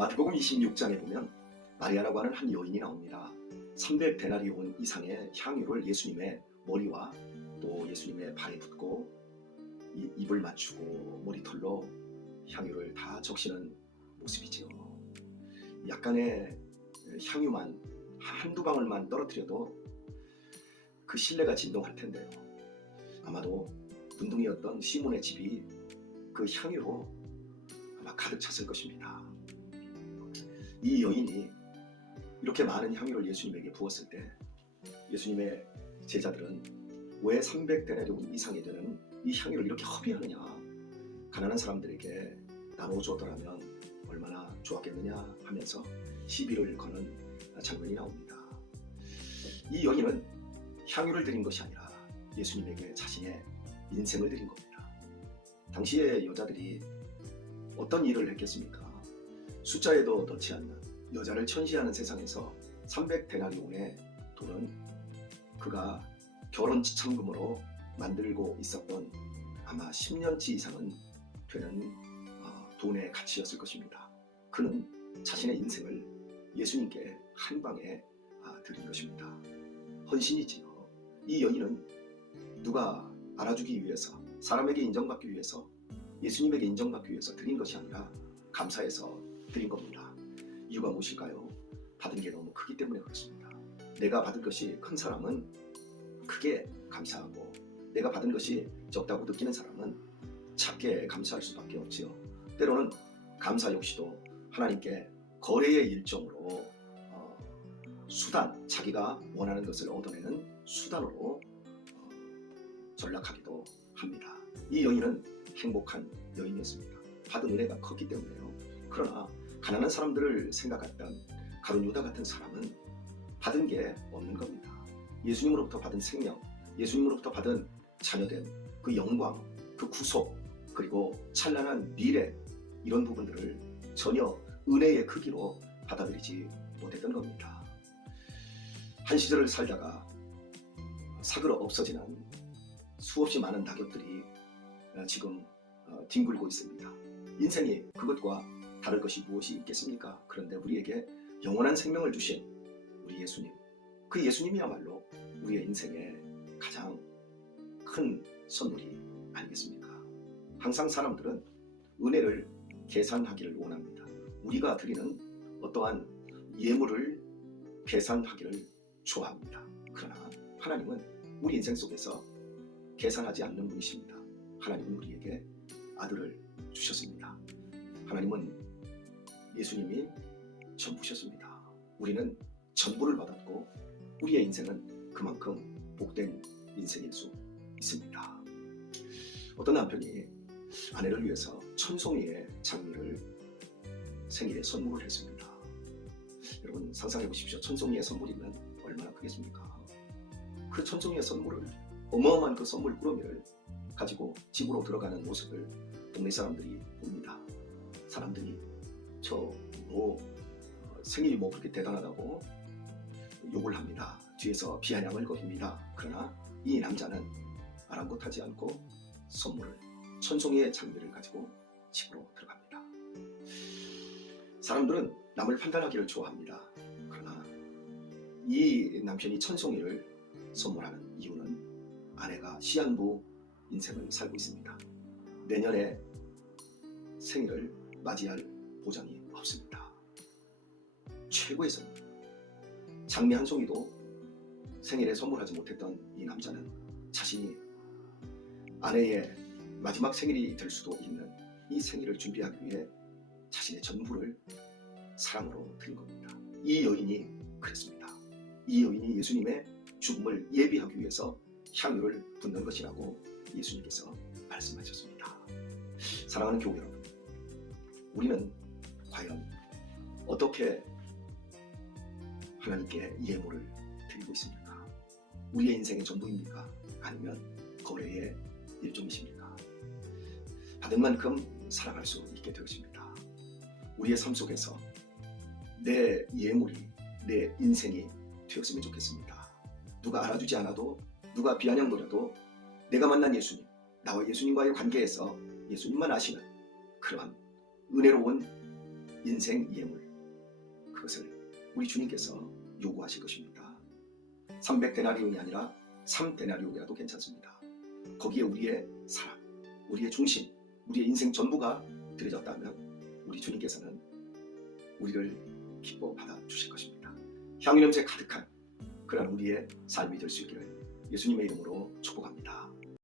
마태복음 26장에 보면 마리아라고 하는 한 여인이 나옵니다. 300데나리온 이상의 향유를 예수님의 머리와 또 예수님의 발에 붓고 입을 맞추고 머리털로 향유를 다 적시는 모습이죠. 약간의 향유만 한두 방울만 떨어뜨려도 그 실내가 진동할 텐데요. 아마도 문둥이였던 시몬의 집이 그 향유로 아마 가득 찼을 것입니다. 이 여인이 이렇게 많은 향유를 예수님에게 부었을 때 예수님의 제자들은 왜 300데나리온 이상이 되는 이 향유를 이렇게 허비하느냐, 가난한 사람들에게 나누어 주었더라면 얼마나 좋았겠느냐 하면서 시비를 거는 장면이 나옵니다. 이 여인은 향유를 드린 것이 아니라 예수님에게 자신의 인생을 드린 겁니다. 당시의 여자들이 어떤 일을 했겠습니까? 숫자에도 넣지 않는 여자를 천시하는 세상에서 300데나리온의 돈은 그가 결혼 지참금으로 만들고 있었던 아마 10년치 이상은 되는 돈의 가치였을 것입니다. 그는 자신의 인생을 예수님께 한 방에 드린 것입니다. 헌신이지요. 이 여인은 누가 알아주기 위해서, 사람에게 인정받기 위해서, 예수님에게 인정받기 위해서 드린 것이 아니라 감사해서 드린 겁니다. 이유가 무엇일까요? 받은 게 너무 크기 때문에 그렇습니다. 내가 받은 것이 큰 사람은 크게 감사하고, 내가 받은 것이 적다고 느끼는 사람은 작게 감사할 수밖에 없지요. 때로는 감사 역시도 하나님께 거래의 일종으로 수단, 자기가 원하는 것을 얻어내는 수단으로 전락하기도 합니다. 이 여인은 행복한 여인이었습니다. 받은 은혜가 컸기 때문에요. 그러나 가난한 사람들을 생각했던 가룟 유다 같은 사람은 받은 게 없는 겁니다. 예수님으로부터 받은 생명, 예수님으로부터 받은 자녀된 그 영광, 그 구속, 그리고 찬란한 미래, 이런 부분들을 전혀 은혜의 크기로 받아들이지 못했던 겁니다. 한 시절을 살다가 사그러 없어지는 수없이 많은 낙엽들이 지금 뒹굴고 있습니다. 인생이 그것과 다를 것이 무엇이 있겠습니까? 그런데 우리에게 영원한 생명을 주신 우리 예수님, 그 예수님이야말로 우리의 인생의 가장 큰 선물이 아니겠습니까? 항상 사람들은 은혜를 계산하기를 원합니다. 우리가 드리는 어떠한 예물을 계산하기를 좋아합니다. 그러나 하나님은 우리 인생 속에서 계산하지 않는 분이십니다. 하나님은 우리에게 아들을 주셨습니다. 하나님은 예수님이 전부셨습니다. 우리는 전부를 받았고 우리의 인생은 그만큼 복된 인생일 수 있습니다. 어떤 남편이 아내를 위해서 천송이의 장미를 생일에 선물을 했습니다. 여러분 상상해 보십시오. 천송이의 선물이면 얼마나 크겠습니까? 그 천송이의 선물을, 어마어마한 그 선물 꾸러미를 가지고 집으로 들어가는 모습을 동네 사람들이 봅니다. 사람들이 저 생일이 그렇게 대단하다고 욕을 합니다. 뒤에서 비아냥을 거립니다. 그러나 이 남자는 아랑곳하지 않고 선물을, 천송이의 장미를 가지고 집으로 들어갑니다. 사람들은 남을 판단하기를 좋아합니다. 그러나 이 남편이 천송이를 선물하는 이유는 아내가 시한부 인생을 살고 있습니다. 내년에 생일을 맞이할 보장이 없습니다. 최고의 선물, 장미 한 송이도 생일에 선물하지 못했던 이 남자는 자신이 아내의 마지막 생일이 될 수도 있는 이 생일을 준비하기 위해 자신의 전부를 사랑으로 드린 겁니다. 이 여인이 그랬습니다. 이 여인이 예수님의 죽음을 예비하기 위해서 향유를 붓는 것이라고 예수님께서 말씀하셨습니다. 사랑하는 교우 여러분, 우리는 과연 어떻게 하나님께 예물을 드리고 있습니까? 우리의 인생의 전부입니까? 아니면 거래의 일종이십니까? 받은 만큼 살아갈 수 있게 되었습니다. 우리의 삶 속에서 내 예물이 내 인생이 되었으면 좋겠습니다. 누가 알아주지 않아도, 누가 비아냥거려도 내가 만난 예수님, 나와 예수님과의 관계에서 예수님만 아시는 그러한 은혜로운 인생 예물, 그것을 우리 주님께서 요구하실 것입니다. 300데나리온이 아니라 3데나리온이라도 괜찮습니다. 거기에 우리의 사랑, 우리의 중심, 우리의 인생 전부가 들여졌다면 우리 주님께서는 우리를 기뻐 받아주실 것입니다. 향유 냄새 가득한 그런 우리의 삶이 될 수 있기를 예수님의 이름으로 축복합니다.